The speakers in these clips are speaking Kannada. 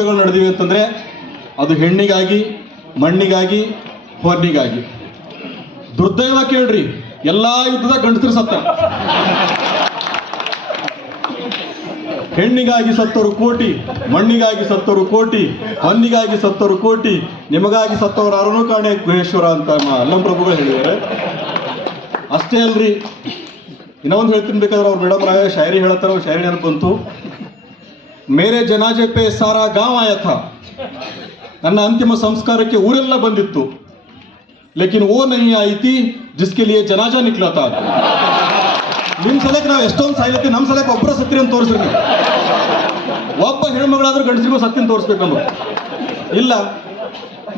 ನಡೆದಿವೆ ಅಂತಂದ್ರೆ ಅದು ಹೆಣ್ಣಿಗಾಗಿ, ಮಣ್ಣಿಗಾಗಿ, ಹೊನ್ನಿಗಾಗಿ. ದುರ್ದೈವ ಕೇಳ್ರಿ, ಎಲ್ಲಾ ಯುದ್ಧದ ಗಂಡಸರು ಸತ್ತ. ಹೆಣ್ಣಿಗಾಗಿ ಸತ್ತವರು ಕೋಟಿ, ಮಣ್ಣಿಗಾಗಿ ಸತ್ತವರು ಕೋಟಿ, ಹೊನ್ನಿಗಾಗಿ ಸತ್ತವರು ಕೋಟಿ, ನಿಮಗಾಗಿ ಸತ್ತವರು ಅರುಣು ಕಾಣೆ ಗುಹೇಶ್ವರ ಅಂತ ಅಲ್ಲಂ ಪ್ರಭುಗಳು ಹೇಳಿದ್ದಾರೆ. ಅಷ್ಟೇ ಅಲ್ರಿ, ಇನ್ನೊಂದು ಹೇಳ್ತೀನಿ ಬೇಕಾದ್ರೆ ಅವ್ರು ಮೇಡಮ್ ನಾವೇ ಶಾಯರಿ ಹೇಳತ್ತಾರ. ಶಾಯರಿ ನೆನಪು ಬಂತು. ಮೇರೆ ಜನಾಜೆ ಪೇ ಸಾರಾ ಗಾಂವ್ ಆಯಾ ಥಾ. ನನ್ನ ಅಂತಿಮ ಸಂಸ್ಕಾರಕ್ಕೆ ಊರೆಲ್ಲ ಬಂದಿತ್ತು. ಲೇಕಿನ್ ಓ ನಹೀ ಆಯಿ ಥಿ ಜಿಸ್ಕೆ ಲಿಯೆ ಜನಾಜಾ ನಿಕ್ಲಾ ಥಾ. ನಿಮ್ಮ ಸಲಕ್ಕೆ ನಾವು ಎಷ್ಟೊಂದು ಸಾಯ್ಲತ್ತೀವಿ, ನಮ್ಮ ಸಲಕ್ಕೆ ಒಬ್ಬರ ಸತ್ರಿ ಅಂತ ತೋರಿಸ್ರಿ. ನೀವು ಒಬ್ಬ ಹೆಣ್ಮಗಳಾದ್ರೂ ಗಂಡಸಿಗೂ ಸತ್ತಿನ ತೋರಿಸ್ಬೇಕು ನಮಗೆ. ಇಲ್ಲ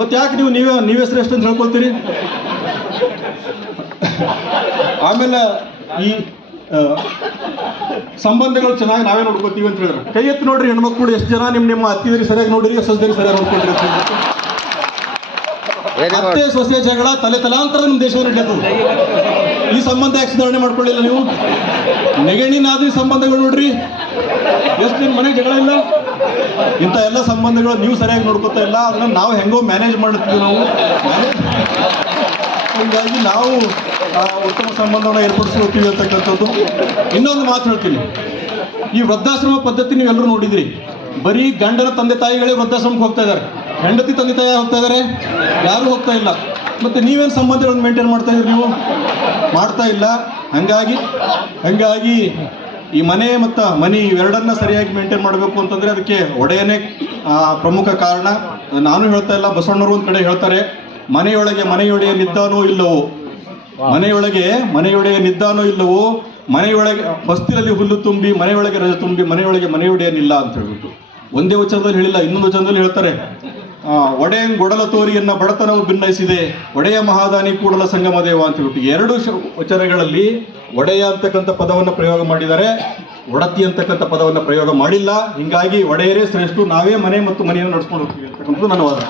ಮತ್ತೆ ಯಾಕೆ ನೀವೇ ಹೆಸರು ಎಷ್ಟು ಅಂತ ಹೇಳ್ಕೊಳ್ತೀರಿ? ಆಮೇಲೆ ಈ ಸಂಬಂಧಗಳು ಚೆನ್ನಾಗಿ ನಾವೇ ನೋಡ್ಕೋತೀವಿ ಅಂತ ಹೇಳಿದ್ರೆ ಕೈ ಎತ್ತಿ ನೋಡ್ರಿ ಹೆಣ್ಮಕ್ಳು ಎಷ್ಟು ಜನ ನಿಮ್ಮ ಅತ್ತಿದ್ರಿ ಸರಿಯಾಗಿ ನೋಡಿರಿ, ಸೊಸೆದರಿ ಸರಿಯಾಗಿ ನೋಡ್ಕೊಳ್ರಿ. ಅತ್ತೆ ಸೊಸೆ ಜಗಳ ತಲಾಂತರ ನಿಮ್ಮ ದೇಶದಲ್ಲಿ ನಡೆಯುತ್ತದೆ. ಈ ಸಂಬಂಧ ಯಾಕೆ ಸುಧಾರಣೆ ಮಾಡ್ಕೊಳ್ಳಿಲ್ಲ ನೀವು? ನೆಗಣಿನಾದ್ರೂ ಸಂಬಂಧಗಳು ನೋಡ್ರಿ, ಎಷ್ಟು ನಿಮ್ಮ ಮನೆಗೆ ಜಗಳ ಇಲ್ಲ. ಇಂಥ ಎಲ್ಲ ಸಂಬಂಧಗಳು ನೀವು ಸರಿಯಾಗಿ ನೋಡ್ಕೋತಾ ಇಲ್ಲ. ಅದನ್ನ ನಾವು ಹೆಂಗೋ ಮ್ಯಾನೇಜ್ ಮಾಡ್ತೀವಿ. ನಾವು ಹೀಗಾಗಿ ನಾವು ಉತ್ತಮ ಸಂಬಂಧವನ್ನು ಏರ್ಪಡಿಸ್ಕೊಳ್ತೀವಿ ಅಂತಕ್ಕಂಥದ್ದು. ಇನ್ನೊಂದು ಮಾತು ಹೇಳ್ತೀನಿ, ಈ ವೃದ್ಧಾಶ್ರಮ ಪದ್ಧತಿ ನೀವೆಲ್ಲರೂ ನೋಡಿದ್ರಿ. ಬರೀ ಗಂಡನ ತಂದೆ ತಾಯಿಗಳೇ ವೃದ್ಧಾಶ್ರಮಕ್ಕೆ ಹೋಗ್ತಾ ಇದ್ದಾರೆ, ಹೆಂಡತಿ ತಂದೆ ತಾಯಿ ಹೋಗ್ತಾ ಇದ್ದಾರೆ, ಯಾರು ಹೋಗ್ತಾ ಇಲ್ಲ. ಮತ್ತೆ ನೀವೇನು ಸಂಬಂಧಗಳನ್ನು ಮೇಂಟೈನ್ ಮಾಡ್ತಾ ಇದ್ರಿ? ನೀವು ಮಾಡ್ತಾ ಇಲ್ಲ. ಹಂಗಾಗಿ ಈ ಮನೆ ಮತ್ತು ಮನಿ ಇವೆರಡನ್ನ ಸರಿಯಾಗಿ ಮೇಂಟೈನ್ ಮಾಡಬೇಕು ಅಂತಂದ್ರೆ ಅದಕ್ಕೆ ಒಡೆಯನೇ ಪ್ರಮುಖ ಕಾರಣ. ನಾನು ಹೇಳ್ತಾ ಇಲ್ಲ, ಬಸವಣ್ಣವರು ಒಂದು ಕಡೆ ಹೇಳ್ತಾರೆ, ಮನೆಯೊಡೆಯನಿದ್ದಾನೋ ಇಲ್ಲವೋ, ಮನೆಯೊಡೆಯನಿದ್ದಾನೋ ಇಲ್ಲವೋ, ಮನೆಯೊಳಗೆ ಹೊಸ್ತಿಲಲ್ಲಿ ಹುಲ್ಲು ತುಂಬಿ, ಮನೆಯೊಳಗೆ ರಜೆ ತುಂಬಿ, ಮನೆಯೊಡೆಯನಿಲ್ಲ ಅಂತ ಹೇಳ್ಬಿಟ್ಟು ಒಂದೇ ವಚನದಲ್ಲಿ ಹೇಳಿಲ್ಲ, ಇನ್ನೊಂದು ವಚನದಲ್ಲಿ ಹೇಳ್ತಾರೆ, ಒಡೆಯನ್ ಗೊಡಲ ತೋರಿಯನ್ನ ಬಡತನವು ಭಿನ್ನಯಿಸಿದೆ, ಒಡೆಯ ಮಹಾದಾನಿ ಕೂಡಲ ಸಂಗಮ ದೇವ ಅಂತ ಹೇಳ್ಬಿಟ್ಟು ಎರಡು ವಚನಗಳಲ್ಲಿ ಒಡೆಯ ಅಂತಕ್ಕಂಥ ಪದವನ್ನು ಪ್ರಯೋಗ ಮಾಡಿದ್ದಾರೆ, ಒಡತಿ ಅಂತಕ್ಕಂಥ ಪದವನ್ನು ಪ್ರಯೋಗ ಮಾಡಿಲ್ಲ. ಹಿಂಗಾಗಿ ಒಡೆಯರೇ ಶ್ರೇಷ್ಠ, ನಾವೇ ಮನೆ ಮತ್ತು ಮನೆಯನ್ನು ನಡೆಸ್ಕೊಂಡು ಹೋಗ್ತೀವಿ ಅಂತಕ್ಕಂಥದ್ದು ನನ್ನ ವಾದ.